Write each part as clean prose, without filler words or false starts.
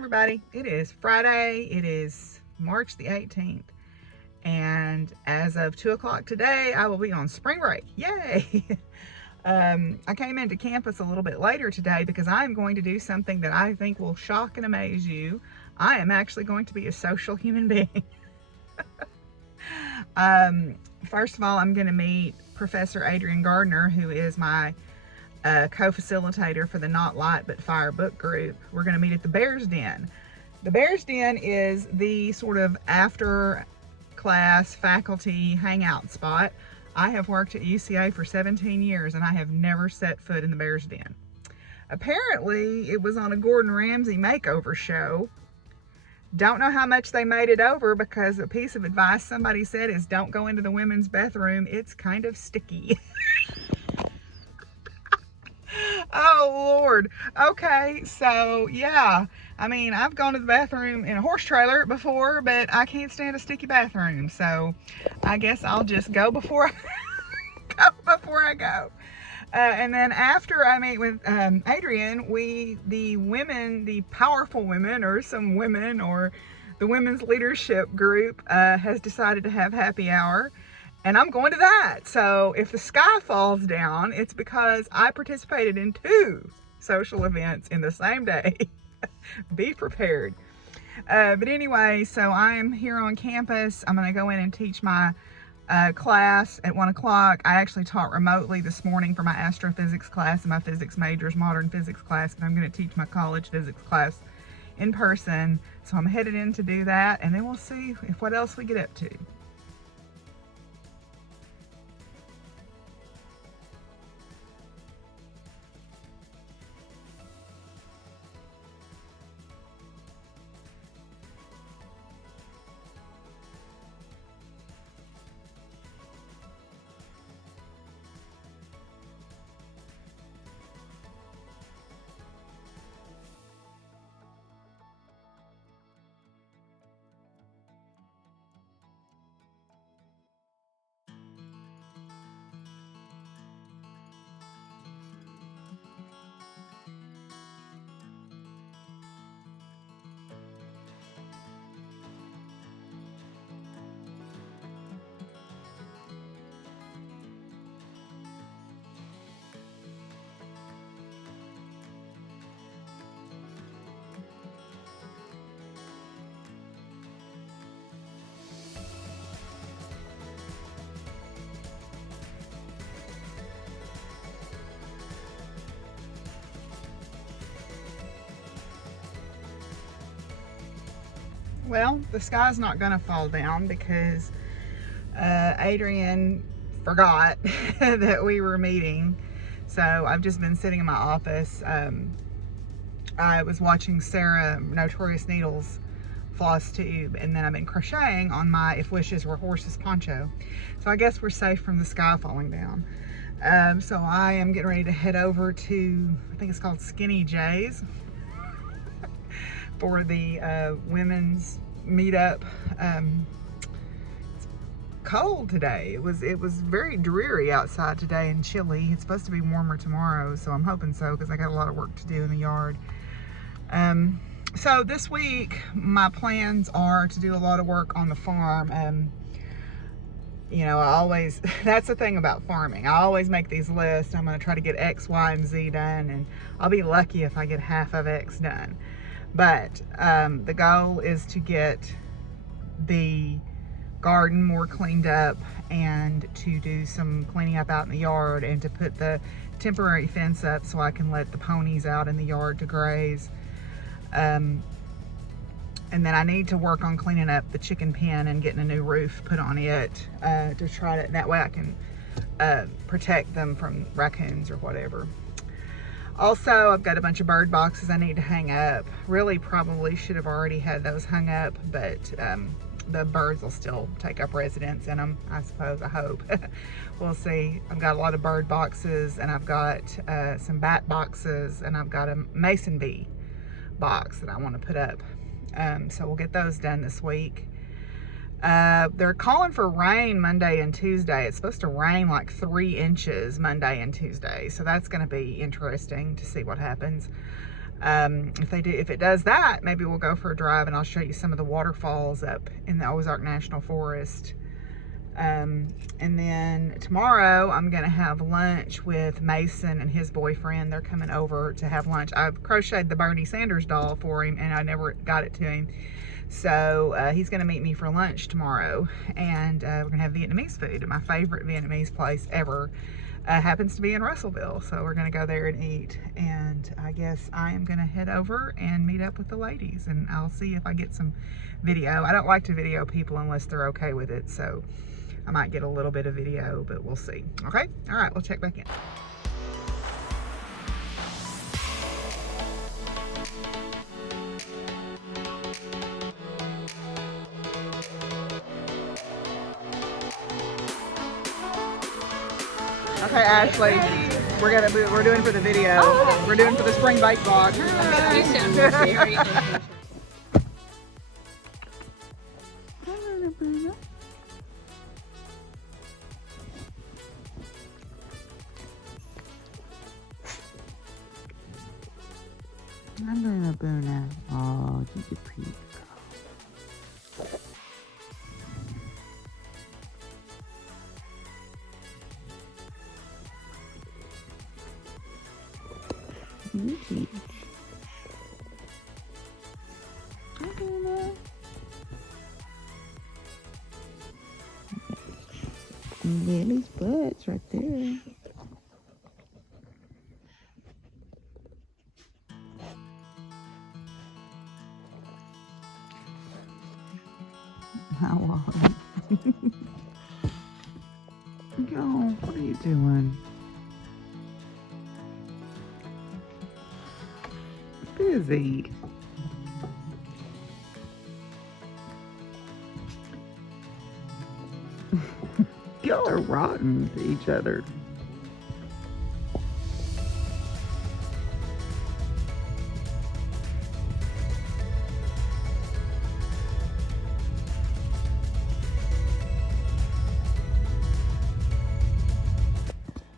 everybody, it is Friday. It is March the 18th, and as of 2 o'clock today, I will be on spring break. Yay! I came into campus a little bit later today because I am going to do something that I think will shock and amaze you. I am actually going to be a social human being. First of all, I'm going to meet Professor Adrian Gardner, who is my co-facilitator for the Not Light But Fire book group. We're going to meet at the Bears Den. The Bears Den is the sort of after class faculty hangout spot. I have worked at UCA for 17 years and I have never set foot in the Bears Den. Apparently, it was on a Gordon Ramsay makeover show. Don't know how much they made it over, because a piece of advice somebody said is don't go into the women's bathroom. It's kind of sticky. Oh, Lord. Okay, so, yeah. I mean, I've gone to the bathroom in a horse trailer before, but I can't stand a sticky bathroom. So, I guess I'll just go before I go. And then after I meet with Adrian, the powerful women, or some women, or the women's leadership group has decided to have happy hour. And I'm going to that. So if the sky falls down, it's because I participated in 2 social events in the same day. Be prepared. But anyway, so I'm here on campus. I'm going to go in and teach my class at 1 o'clock. I actually taught remotely this morning for my astrophysics class and my physics major's modern physics class, but I'm going to teach my college physics class in person. So I'm headed in to do that, and then we'll see what else we get up to. Well, the sky's not gonna fall down because Adrian forgot that we were meeting. So I've just been sitting in my office. I was watching Sarah Notorious Needles floss tube, and then I've been crocheting on my If Wishes Were Horses poncho. So I guess we're safe from the sky falling down. So I am getting ready to head over to, I think it's called Skinny J's, for the women's meetup. It's cold today. It was very dreary outside today and chilly. It's supposed to be warmer tomorrow, so I'm hoping so, because I got a lot of work to do in the yard. So this week my plans are to do a lot of work on the farm. You know, that's the thing about farming. I always make these lists. I'm going to try to get X, Y, and Z done, and I'll be lucky if I get half of X done. But the goal is to get the garden more cleaned up, and to do some cleaning up out in the yard, and to put the temporary fence up so I can let the ponies out in the yard to graze. And then I need to work on cleaning up the chicken pen and getting a new roof put on it, to try to, that way I can protect them from raccoons or whatever. Also, I've got a bunch of bird boxes I need to hang up. Really probably should have already had those hung up, but the birds will still take up residence in them, I suppose, I hope. We'll see. I've got a lot of bird boxes, and I've got some bat boxes, and I've got a mason bee box that I want to put up. So we'll get those done this week. They're calling for rain Monday and Tuesday. It's supposed to rain like 3 inches Monday and Tuesday. So that's going to be interesting to see what happens. If it does that, maybe we'll go for a drive and I'll show you some of the waterfalls up in the Ozark National Forest. And then tomorrow I'm gonna have lunch with Mason and his boyfriend. They're coming over to have lunch. I've crocheted the Bernie Sanders doll for him and I never got it to him. So he's gonna meet me for lunch tomorrow, and we're gonna have Vietnamese food. My favorite Vietnamese place ever happens to be in Russellville. So we're gonna go there and eat. And I guess I am gonna head over and meet up with the ladies, and I'll see if I get some video. I don't like to video people unless they're okay with it. So I might get a little bit of video, but we'll see. Okay, all right, we'll check back in. Okay, Ashley, we're doing for the video. Oh, we're doing for the spring bike vlog. You sound very Hello, Buna. Oh, she's a pretty girl. Hi, Buna. Lily's butt's right there. How are you? Yo, what are you doing? Busy. Y'all are rotten to each other.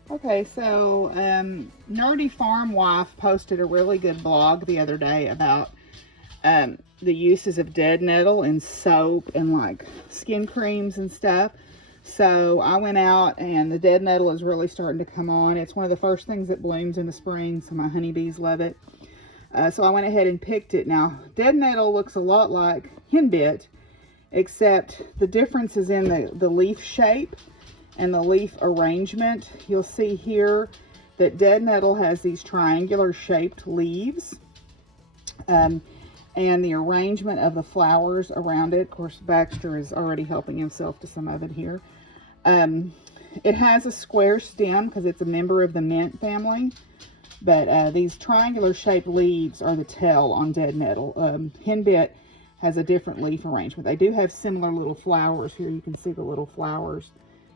Okay, so Nerdy Farm Wife posted a really good blog the other day about the uses of dead nettle in soap and like skin creams and stuff. So I went out, and the dead nettle is really starting to come on. It's one of the first things that blooms in the spring, so my honeybees love it. So I went ahead and picked it. Now, dead nettle looks a lot like henbit, except the difference is in the leaf shape and the leaf arrangement. You'll see here that dead nettle has these triangular shaped leaves, and the arrangement of the flowers around it. Of course, Baxter is already helping himself to some of it here. It has a square stem because it's a member of the mint family, but these triangular shaped leaves are the tell on dead nettle. Henbit has a different leaf arrangement. They do have similar little flowers here. You can see the little flowers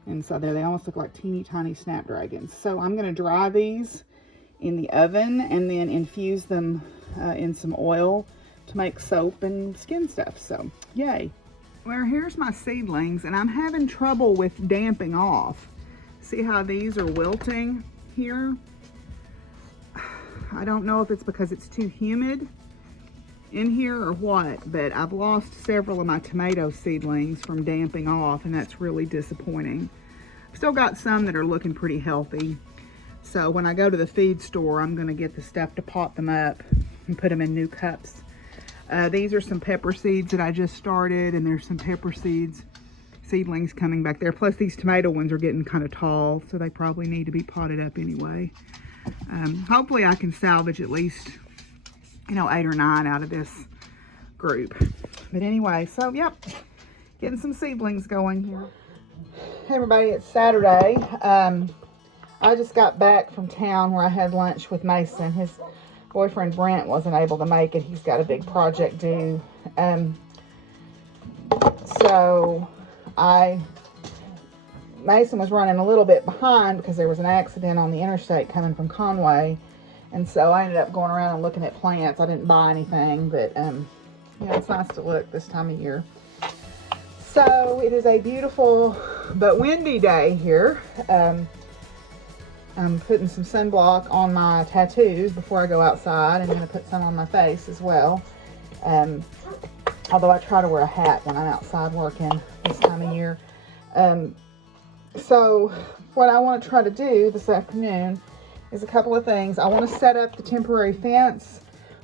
inside there. They almost look like teeny tiny snapdragons. So I'm going to dry these in the oven and then infuse them in some oil to make soap and skin stuff. So yay. Well, here's my seedlings, and I'm having trouble with damping off. See how these are wilting here? I don't know if it's because it's too humid in here or what, but I've lost several of my tomato seedlings from damping off, and that's really disappointing. I've still got some that are looking pretty healthy. So when I go to the feed store, I'm gonna get the stuff to pot them up and put them in new cups. These are some pepper seeds that I just started, and there's some pepper seedlings coming back there. Plus these tomato ones are getting kind of tall, so they probably need to be potted up anyway. Hopefully I can salvage at least, 8 or 9 out of this group. But anyway, so yep, getting some seedlings going here. Hey everybody, it's Saturday. I just got back from town where I had lunch with Mason. His boyfriend Brent wasn't able to make it. He's got a big project due. So Mason was running a little bit behind because there was an accident on the interstate coming from Conway. And so I ended up going around and looking at plants. I didn't buy anything, but yeah, it's nice to look this time of year. So it is a beautiful but windy day here. I'm putting some sunblock on my tattoos before I go outside. I'm going to put some on my face as well. Although I try to wear a hat when I'm outside working this time of year. So what I want to try to do this afternoon is a couple of things. I want to set up the temporary fence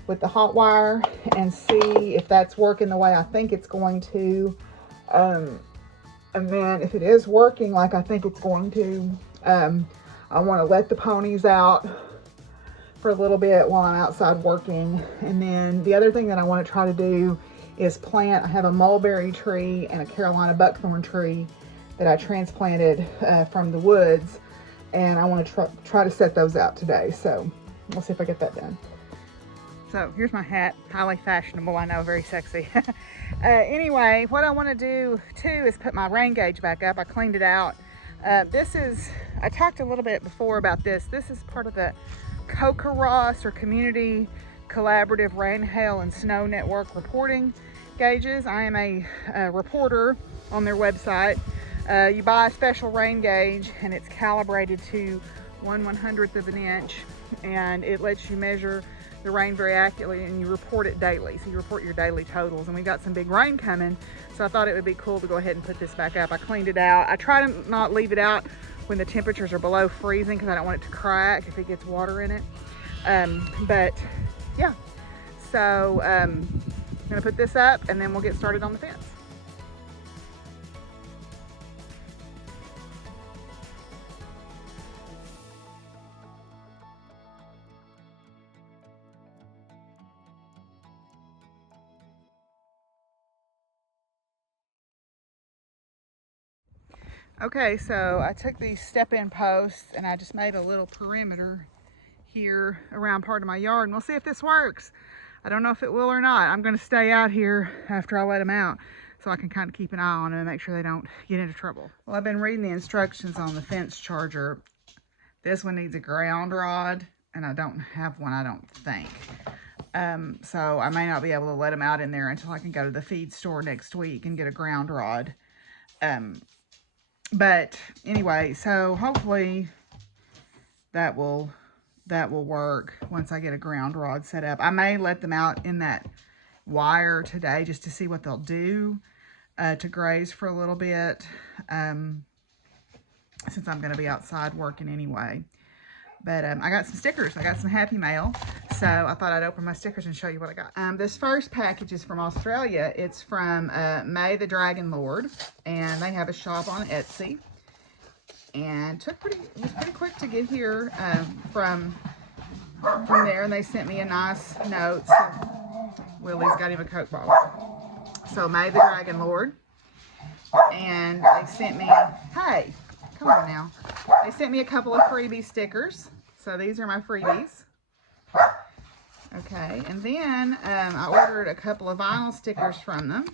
with the hot wire and see if that's working the way I think it's going to. And then if it is working like I think it's going to, I want to let the ponies out for a little bit while I'm outside working. And then the other thing that I want to try to do is plant. I have a mulberry tree and a Carolina buckthorn tree that I transplanted from the woods, and I want to try to set those out today. So we'll see if I get that done. So here's my hat, highly fashionable, I know, very sexy. Anyway, what I want to do too is put my rain gauge back up. I cleaned it out. I talked a little bit before about this. This is part of the CoCoRaHS, or Community Collaborative Rain, Hail, and Snow Network reporting gauges. I am a reporter on their website. You buy a special rain gauge and it's calibrated to 1/100th of an inch, and it lets you measure the rain very accurately, and you report it daily. So you report your daily totals, and we got some big rain coming, so I thought it would be cool to go ahead and put this back up. I cleaned it out. I try to not leave it out when the temperatures are below freezing because I don't want it to crack if it gets water in it. But yeah, so I'm gonna put this up and then we'll get started on the fence. Okay, so I took these step-in posts and I just made a little perimeter here around part of my yard, and we'll see if this works. I don't know if it will or not. I'm going to stay out here after I let them out so I can kind of keep an eye on them and make sure they don't get into trouble. Well, I've been reading the instructions on the fence charger. This one needs a ground rod, and I don't have one, I don't think. So I may not be able to let them out in there until I can go to the feed store next week and get a ground rod. But anyway, so hopefully that will work once I get a ground rod set up. I may let them out in that wire today just to see what they'll do, to graze for a little bit, since I'm going to be outside working anyway. But I got some stickers. I got some Happy Mail, so I thought I'd open my stickers and show you what I got. This first package is from Australia. It's from May the Dragon Lord, and they have a shop on Etsy. And it was pretty quick to get here from there, and they sent me a nice note. So Willie's got him a Coke bottle. So May the Dragon Lord, and they sent me, hey, come on now. They sent me a couple of freebie stickers. So these are my freebies. Okay, and then I ordered a couple of vinyl stickers from them.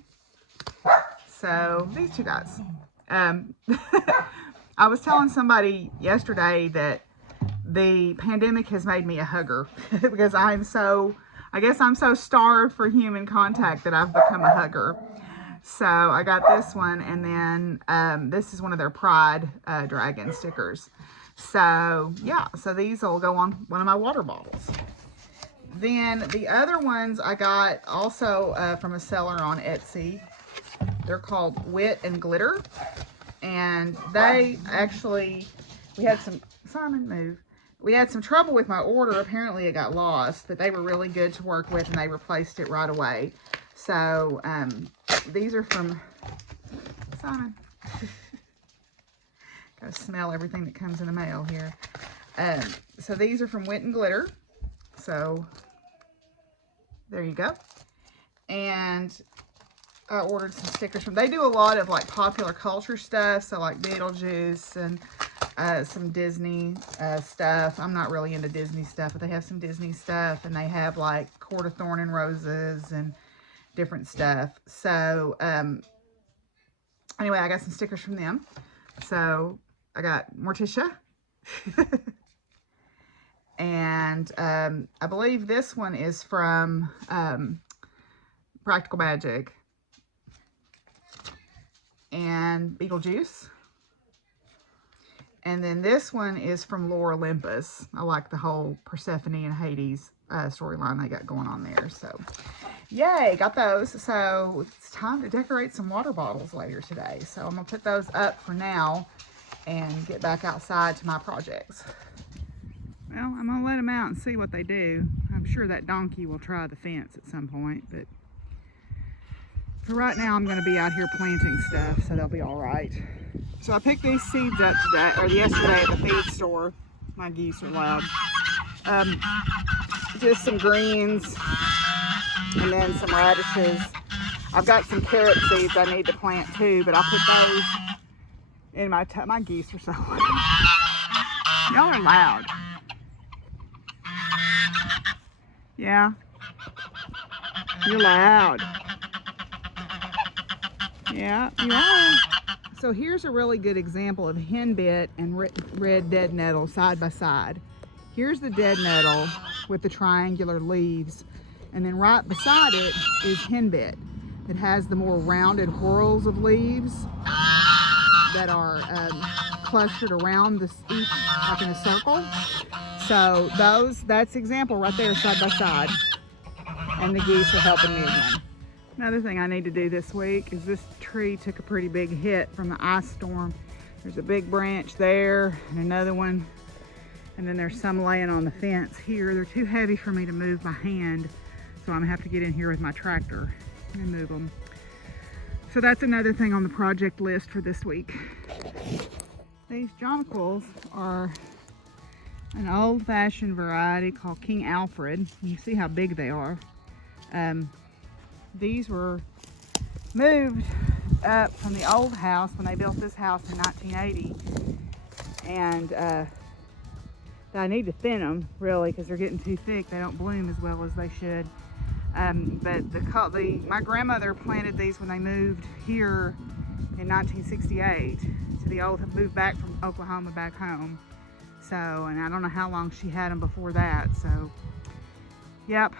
So these two guys. I was telling somebody yesterday that the pandemic has made me a hugger because I guess I'm so starved for human contact that I've become a hugger. So I got this one, and then this is one of their Pride Dragon stickers. So yeah, so these will go on one of my water bottles. Then the other ones I got also from a seller on Etsy. They're called Wit and Glitter. And they actually, we had some trouble with my order. Apparently it got lost, but they were really good to work with and they replaced it right away. So these are from Simon. Gotta smell everything that comes in the mail here. So these are from Wit and Glitter. So there you go. And I ordered some stickers from, they do a lot of like popular culture stuff. So like Beetlejuice and some Disney stuff. I'm not really into Disney stuff, but they have some Disney stuff, and they have like Court of Thorn and Roses and different stuff. So anyway, I got some stickers from them. So I got Morticia. And I believe this one is from Practical Magic. And Beetlejuice. And then this one is from Lore Olympus. I like the whole Persephone and Hades storyline they got going on there. So, yay, got those. So, it's time to decorate some water bottles later today. So, I'm going to put those up for now and get back outside to my projects. Well, I'm going to let them out and see what they do. I'm sure that donkey will try the fence at some point, but for right now, I'm going to be out here planting stuff, so they'll be all right. So I picked these seeds up today, or yesterday at the feed store. My geese are loud. Just some greens and then some radishes. I've got some carrot seeds I need to plant too, but I'll put those in my geese are so loud. Y'all are loud. Yeah. You're loud. Yeah, you are. So here's a really good example of henbit and red dead nettle side by side. Here's the dead nettle with the triangular leaves, and then right beside it is henbit. It has the more rounded whorls of leaves that are clustered around this each, like in a circle. So that's the example right there side by side. And the geese are helping me again. Another thing I need to do this week is this tree took a pretty big hit from the ice storm. There's a big branch there and another one, and then there's some laying on the fence here. They're too heavy for me to move by hand, so I'm gonna have to get in here with my tractor and move them. So that's another thing on the project list for this week. These jonquils are an old-fashioned variety called King Alfred. You see how big they are. These were moved up from the old house when they built this house in 1980, and I need to thin them really because they're getting too thick. They don't bloom as well as they should. But my grandmother planted these when they moved here in 1968 to the old, moved back from Oklahoma back home. So, and I don't know how long she had them before that. So, yep.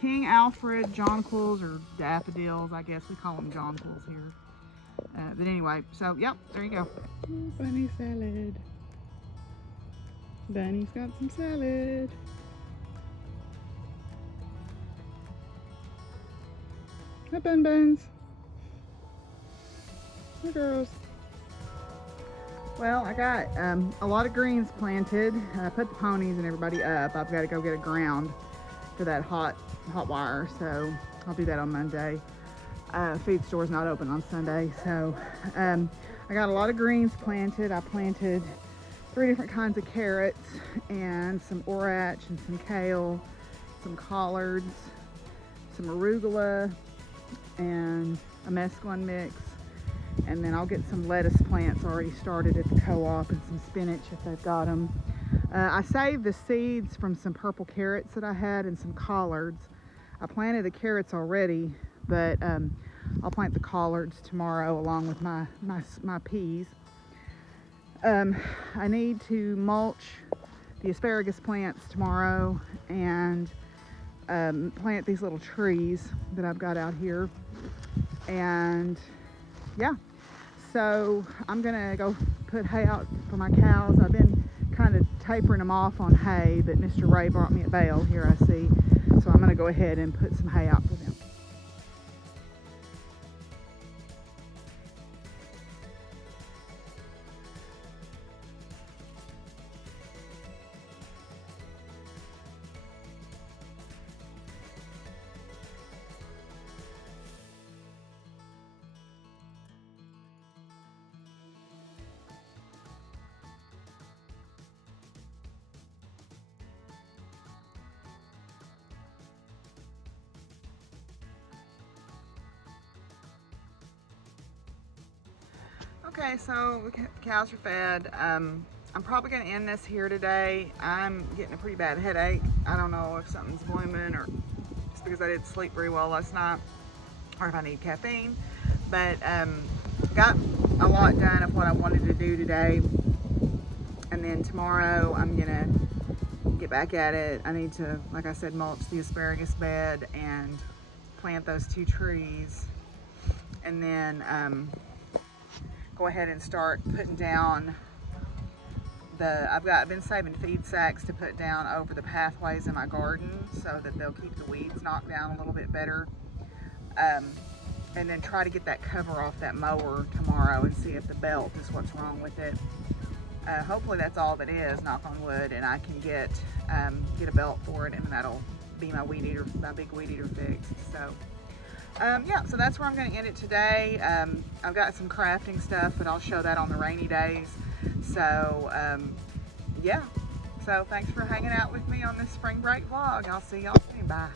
King Alfred jonquils, or daffodils, I guess we call them jonquils here. But anyway, so yep, there you go. Ooh, bunny salad. Bunny's got some salad. Hi, Bun Buns. Hi, girls. Well, I got a lot of greens planted. I put the ponies and everybody up. I've got to go get a ground for that hot wire, so I'll do that on Monday. Feed store's not open on Sunday, so I got a lot of greens planted. I planted 3 different kinds of carrots and some orach and some kale, some collards, some arugula, and a mesclun mix. And then I'll get some lettuce plants already started at the co-op and some spinach if they've got them. I saved the seeds from some purple carrots that I had and some collards. I planted the carrots already, but I'll plant the collards tomorrow along with my peas. I need to mulch the asparagus plants tomorrow and plant these little trees that I've got out here. And yeah, so I'm gonna go put hay out for my cows. I've been kind of tapering them off on hay, but Mr. Ray brought me a bale here, I see. So I'm gonna go ahead and put some hay out for them. Okay, so the cows are fed. I'm probably going to end this here today. I'm getting a pretty bad headache. I don't know if something's blooming or just because I didn't sleep very well last night or if I need caffeine. But got a lot done of what I wanted to do today. And then tomorrow I'm going to get back at it. I need to, like I said, mulch the asparagus bed and plant those 2 trees. And then go ahead and start putting down I've been saving feed sacks to put down over the pathways in my garden so that they'll keep the weeds knocked down a little bit better. And then try to get that cover off that mower tomorrow and see if the belt is what's wrong with it. Hopefully that's all that is, knock on wood, and I can get a belt for it, and that'll be my big weed eater fixed. So yeah, so that's where I'm going to end it today. I've got some crafting stuff, but I'll show that on the rainy days. So yeah, so thanks for hanging out with me on this spring break vlog. I'll see y'all soon. Bye.